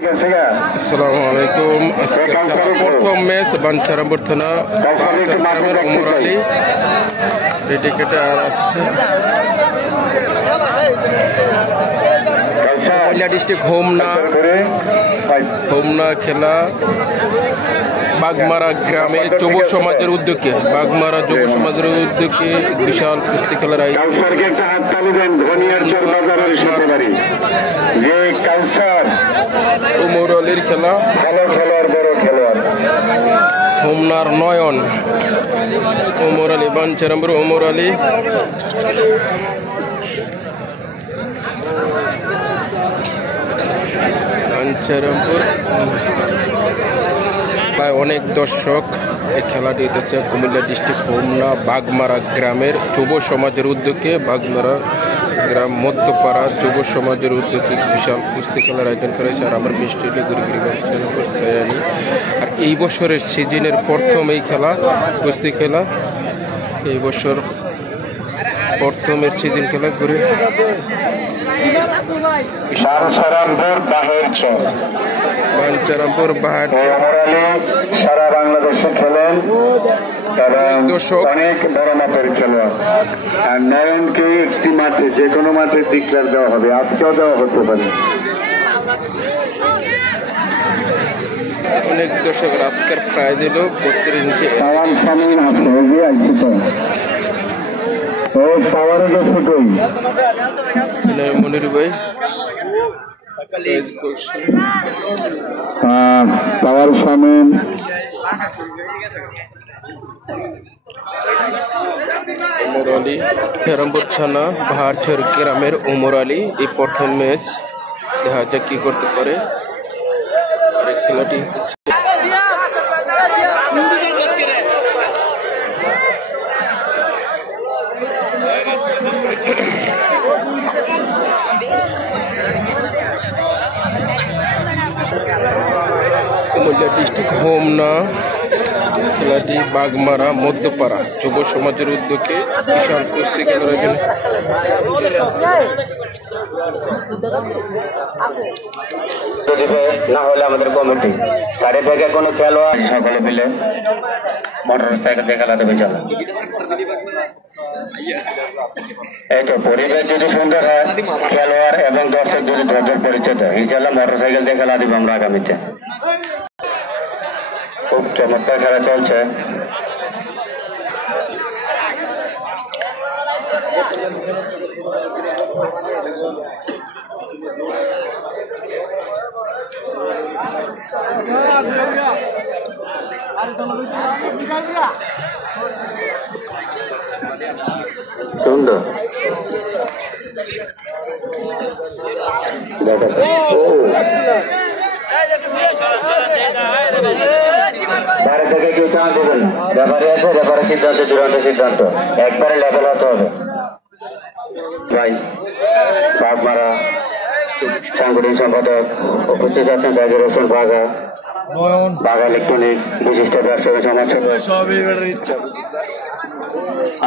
আসসালামু আলাইকুম। আজকের প্রথম ম্যাচ বাঞ্ছারামপুর থানা গ্রামের ওমর আলী টিকেটে আর আছে ডিস্ট্রিক্ট হোমনা খেলা বাগমারা গ্রামে যুব সমাজের উদ্যোগে বিশাল কুস্তি খেলার ওমর আলীর খেলা। হোমনার নয়ন ওমর আলী, বাঞ্ছারামপুর ওমর আলী। বাঞ্ছারামপুর প্রায় অনেক দর্শক এই খেলাটি হইতেছে কুমিল্লা ডিস্ট্রিক্ট হোমনা বাগমারা গ্রামের যুব সমাজের উদ্যোগে, বাগমারা গ্রাম মধ্যপাড়া যুব সমাজের উদ্যোগে বিশাল কুস্তি খেলার আয়োজন করেছে। আর আমার মিষ্টি করছে আর এই বছরের সিজনের প্রথম এই খেলা কুস্তি খেলা, এই বছর প্রথমের সিজন খেলা করে বাঞ্ছারামপুর বাহার সারা বাংলাদেশে খেলেন অনেক বড় মাপের খেলোয়াড়। আর নয়নকে একটি মাঠে যে কোনো মাঠে ডিক্লেয়ার দেওয়া হবে, আজকেও দেওয়া হতে পারে। অনেক দর্শক আজকের প্রায় দিল 32 ইঞ্চি মনির ভাই পাওয়ার সামিন ওমর আলী, রামপুর থানা বাহারছড় গ্রামের ওমর আলী এই প্রথম ম্যাচ। দেখা যাক কি করতে পারে। খেলাটি কুমিল্লা ডিস্ট্রিক্ট হোমনা খেলাটি বাগমারা মধ্যপাড়া যুব সমাজের উদ্যোগে বিশাল কুস্তি খেলার আয়োজন। না হলে আমাদের কমিটি সাড়ে থেকে কোনো খেলোয়াড় সকলে মিলে মোটর সাইকেল দিয়ে খেলা দেবে। চলো, এই তো পরিবেশ যদি সুন্দর হয়, খেলোয়াড় এবং দর্শক যদি ধৈর্যের পরিচয় দেয়, ইনশাল্লাহ মোটর সাইকেল দিয়ে খেলা দিব আমরা আগামীতে। খুব চমৎকার খেলা চলছে। সুন্দর বাইরে থেকে কেউ চান্স দেবেন না। ব্যাপারে আছে, ব্যাপারে সিদ্ধান্ত চূড়ান্ত সিদ্ধান্ত একবারে লেভেল হতে হবে। ভাই বাগমারা সাংগঠনিক সম্পাদক উপস্থিত আছেন জাহির হোসেন বাঘা, বাঘা ইলেকট্রনিক বিশিষ্ট ব্যবসায়ী সমাজসেবক।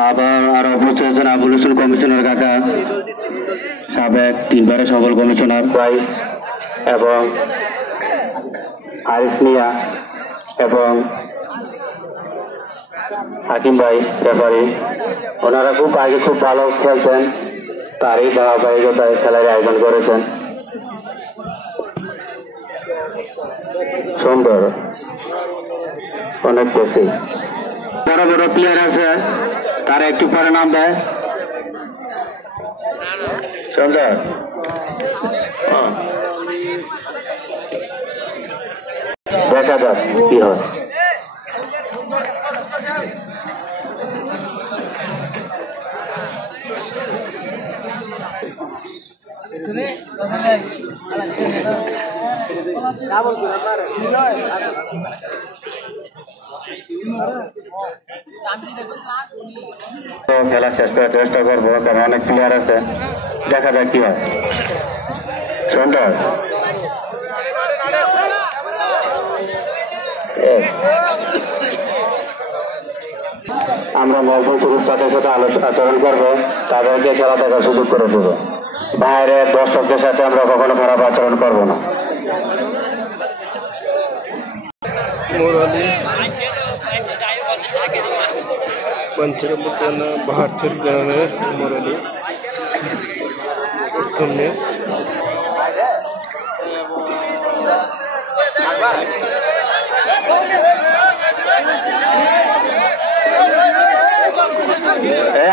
আবার আরো উপস্থিত আছেন আবুল হোসেন কমিশনার কাকা, সাবেক 3 বারের সফল কমিশনার ভাই, এবং আরিফ মিয়া এবং হাকিম ভাই রেফারি। ওনারা খুব আগে খুব ভালো খেলছেন, তারই ধারাবাহিকতায় খেলার আয়োজন করেছেন। সুন্দর, অনেক বেশি বড় বড় প্লেয়ার আছে, তারা একটু পরে নামবে। সুন্দর, দেখা যাক কি হয়। খেলা শেষ করার চেষ্টা করবো, কারণ অনেক প্লেয়ার আছে। দেখা যাক কি হয়। সুন্দর, আমরা মহবুব পুরুষ সাথে সাথে আচরণ করবো, তাদেরকে খেলা দেখার সুযোগ করে দেবো। বাইরে দর্শকদের সাথে আমরা কখনো খারাপ আচরণ করবো না। मोराली पंचरम थाना बाहरचर ग्रामेर मोराली प्रथम मैच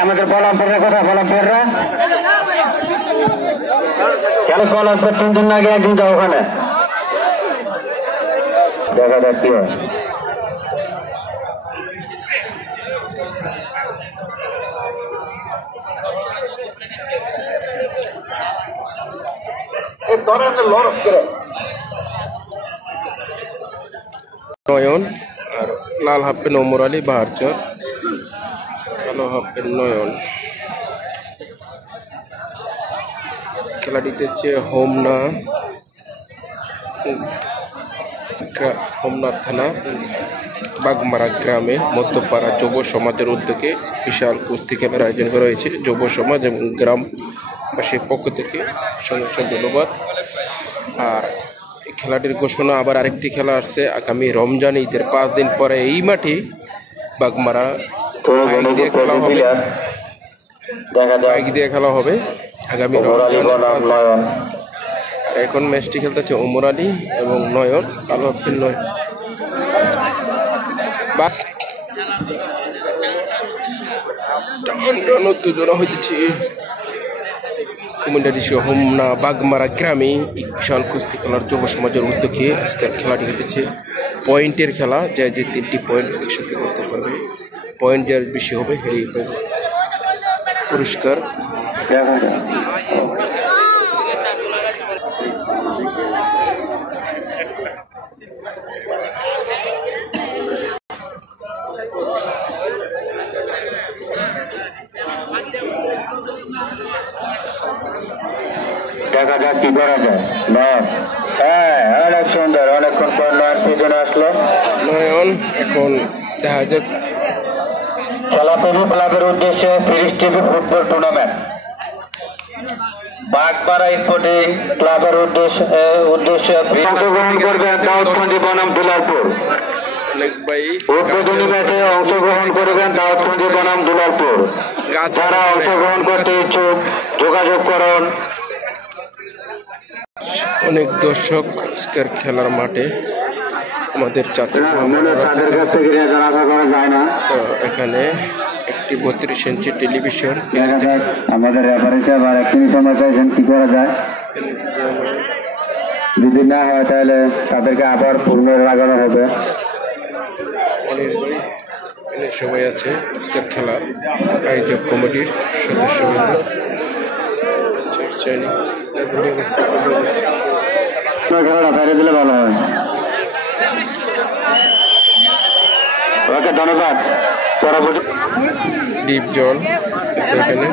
আমাদের বলামপুরের কথা বলামপুররা কেন বলামপুর 3 দিন আগে একদিন যাও ওখানে দেখা যাক কি হয় নয়ন আর লাল হাফ প্যান্ট মোরালি বাহারচর কালো হাফ প্যান্ট নয়ন খেলাটিতে হচ্ছে হোমনা থানা বাগমারা গ্রামে মধ্যপাড়া যুব সমাজের উদ্যোগে বিশাল কুস্তি খেলার আয়োজন করা হয়েছে। যুব সমাজ এবং গ্রামবাসীর পক্ষ থেকে সংগঠন ধন্যবাদ। আর এই খেলাটির ঘোষণা আবার আরেকটি খেলা আসছে আগামী রমজান ঈদের 5 দিন পরে এই মাঠে বাগমারা বাইক দিয়ে খেলা হবে আগামী রমজান। এখন ম্যাচটি খেলতেছে ওমর আলী এবং নয়ন কালো হাফের নয়ন উত্তেজনা হইতেছে কুমিল্লা ডিস্ট্রিক্ট হোমনা বাগমারা গ্রামে এই বিশাল কুস্তি খেলার যুব সমাজের উদ্যোগে আজকের খেলাটি হতেছে পয়েন্টের খেলা যে 3টি পয়েন্ট একসাথে করতে পারবে পয়েন্ট যার বেশি হবে এই পুরস্কার। দেখা যাক কি করা যায়। হ্যাঁ অনেক সুন্দর অনেকক্ষণ পর নয়ন পিছনে আসলো নয়ন এখন দেখা যাক খেলাধুলো ক্লাবের উদ্দেশ্যে 30 TV football tournament Bagmara sporting ক্লাবের উদ্দেশ্যে অংশগ্রহণ করবেন দাউদকান্দি বনাম দুলালপুর। উদ্বোধনী ম্যাচে অংশগ্রহণ করবেন দাউদকান্দি বনাম দুলালপুর। যারা অংশগ্রহণ করতে ইচ্ছুক যোগাযোগ করুন। অনেক দর্শক আজকের খেলার মাঠে আমাদের এখানে একটি 32 ইঞ্চি টেলিভিশন আমাদের সময় চাইছেন কি করা যায় যদি না হয় তাহলে তাদেরকে আবার পুনর্লাগানো হবে। অনিল ভাই সবাই আছে আজকের খেলা আয়োজক কমিটির সদস্যবৃন্দ খেলাটা বাইরে দিলে ভালো হয়। ওকে ধন্যবাদ। পরবর্তী ডিপ জল এখানে